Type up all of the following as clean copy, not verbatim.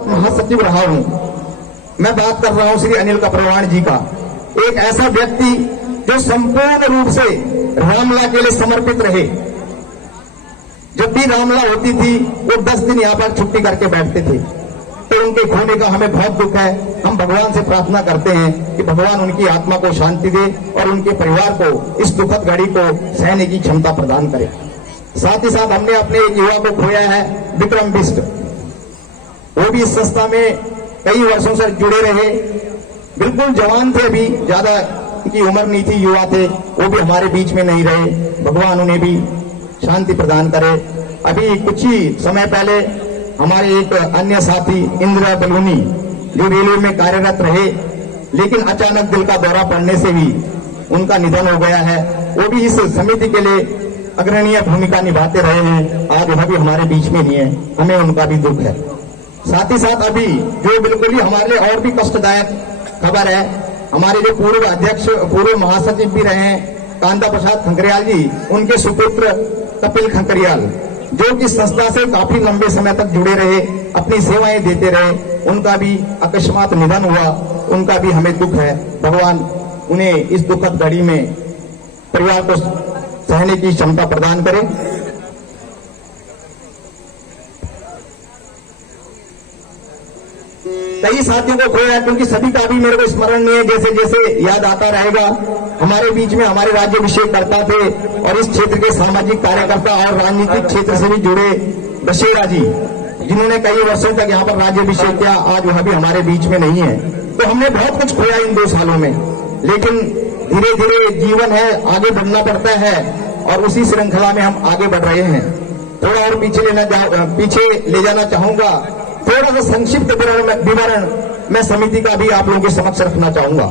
साथ महासचिव रहा हूं। मैं बात कर रहा हूं श्री अनिल कपरवाण जी का, एक ऐसा व्यक्ति जो संपूर्ण रूप से रामला के लिए समर्पित रहे। जब भी रामला होती थी वो 10 दिन यहाँ पर छुट्टी करके बैठते थे। तो उनके खोने का हमें बहुत दुख है। हम भगवान से प्रार्थना करते हैं कि भगवान उनकी आत्मा को शांति दे और उनके परिवार को इस दुखद घड़ी को सहने की क्षमता प्रदान करे। साथ ही साथ हमने अपने एक युवा को खोया है, विक्रम बिष्ट। वो भी इस संस्था में कई वर्षों से जुड़े रहे, बिल्कुल जवान थे, अभी ज्यादा की उम्र नहीं थी, युवा थे। वो भी हमारे बीच में नहीं रहे। भगवान उन्हें भी शांति प्रदान करे। अभी कुछ ही समय पहले हमारे एक अन्य साथी इंदिरा बलूनी जो रेलवे में कार्यरत रहे, लेकिन अचानक दिल का दौरा पड़ने से भी उनका निधन हो गया है। वो भी इस समिति के लिए अग्रणीय भूमिका निभाते रहे हैं। आज वह भी हमारे बीच में नहीं है, हमें उनका भी दुख है। साथ ही साथ अभी जो बिल्कुल ही हमारे लिए और भी कष्टदायक खबर है, हमारे जो पूर्व अध्यक्ष, पूर्व महासचिव भी रहे हैं कांता प्रसाद खंकरियाल जी, उनके सुपुत्र कपिल खंकरियाल, जो कि संस्था से काफी लंबे समय तक जुड़े रहे, अपनी सेवाएं देते रहे, उनका भी अकस्मात निधन हुआ। उनका भी हमें दुख है। भगवान उन्हें इस दुखद घड़ी में परिवार को सहने की क्षमता प्रदान करे। कई साथियों को खोया, क्योंकि सभी का भी मेरे को स्मरण नहीं है। जैसे जैसे याद आता रहेगा, हमारे बीच में हमारे राज्याभिषेक करता थे और इस क्षेत्र के सामाजिक कार्यकर्ता और राजनीतिक क्षेत्र से भी जुड़े बशेरा जी, जिन्होंने कई वर्षों तक यहाँ पर राज्याभिषेक किया, आज वह भी हमारे बीच में नहीं है। तो हमने बहुत कुछ खोया इन 2 सालों में, लेकिन धीरे धीरे जीवन है, आगे बढ़ना पड़ता है और उसी श्रृंखला में हम आगे बढ़ रहे हैं। थोड़ा और पीछे ले जाना चाहूंगा। थोड़ा सा संक्षिप्त विवरण मैं समिति का भी आप लोगों के समक्ष रखना चाहूंगा।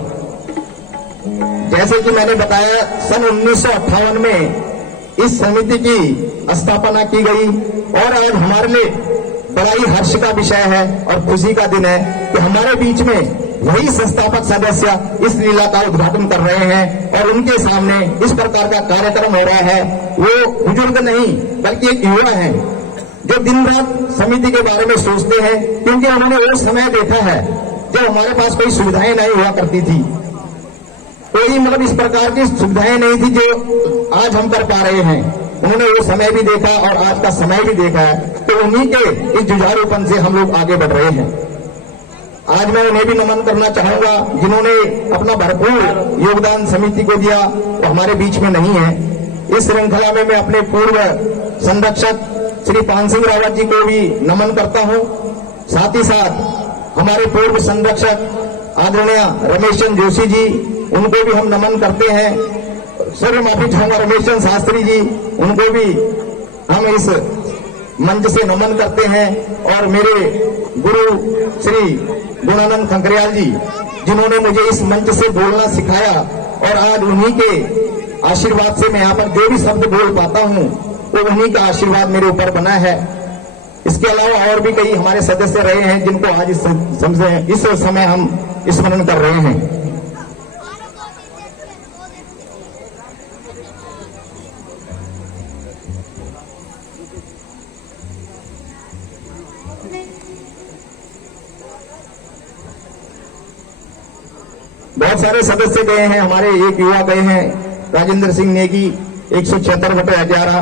जैसे कि मैंने बताया, सन 1958 में इस समिति की स्थापना की गई और आज हमारे लिए बड़ा ही हर्ष का विषय है और खुशी का दिन है कि हमारे बीच में वही संस्थापक सदस्य इस लीला का उद्घाटन कर रहे हैं और उनके सामने इस प्रकार का कार्यक्रम हो रहा है। वो बुजुर्ग नहीं बल्कि एक युवा है जो दिन रात समिति के बारे में सोचते हैं, क्योंकि उन्होंने वो समय देखा है जब हमारे पास कोई सुविधाएं नहीं हुआ करती थी, कोई मतलब इस प्रकार की सुविधाएं नहीं थी जो आज हम कर पा रहे हैं। उन्होंने वो समय भी देखा और आज का समय भी देखा है। तो उन्हीं के इस जुझारूपन से हम लोग आगे बढ़ रहे हैं। आज मैं उन्हें भी नमन करना चाहूंगा जिन्होंने अपना भरपूर योगदान समिति को दिया, वो हमारे बीच में नहीं है। इस श्रृंखला में मैं अपने पूर्व संरक्षक श्री पान सिंह रावत जी को भी नमन करता हूं। साथ ही साथ हमारे पूर्व संरक्षक आदरणीय रमेश चंद्र जोशी जी, उनको भी हम नमन करते हैं। सर माफी चाहूंगा, रमेश चंद्र शास्त्री जी, उनको भी हम इस मंच से नमन करते हैं। और मेरे गुरु श्री गुणानंद खंकरियाल जी, जिन्होंने मुझे इस मंच से बोलना सिखाया और आज उन्हीं के आशीर्वाद से मैं यहाँ पर जो भी शब्द बोल पाता हूँ वो उन्हीं का आशीर्वाद मेरे ऊपर बना है। इसके अलावा और भी कई हमारे सदस्य रहे हैं जिनको आज इस समय हम स्मरण कर रहे हैं। बहुत सारे सदस्य गए हैं, हमारे एक युवा गए हैं, राजेंद्र सिंह नेगी 176/11,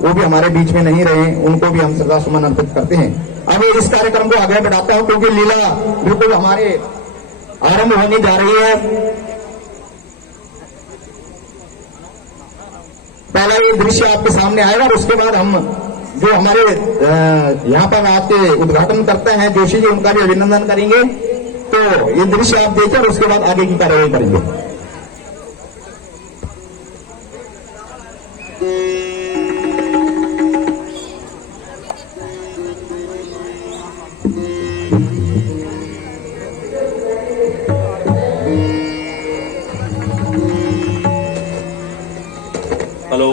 वो भी हमारे बीच में नहीं रहे, उनको भी हम श्रद्धा सुमन अर्पित करते हैं। अब इस कार्यक्रम को आगे बढ़ाता हूं क्योंकि लीला बिल्कुल हमारे आरंभ होने जा रही है। पहला ये दृश्य आपके सामने आएगा और उसके बाद हम जो हमारे यहाँ पर आपके उद्घाटन करते हैं जोशी जी, उनका भी अभिनंदन करेंगे। तो ये दृश्य आप देखें और उसके बाद आगे की कार्रवाई करेंगे। हेलो।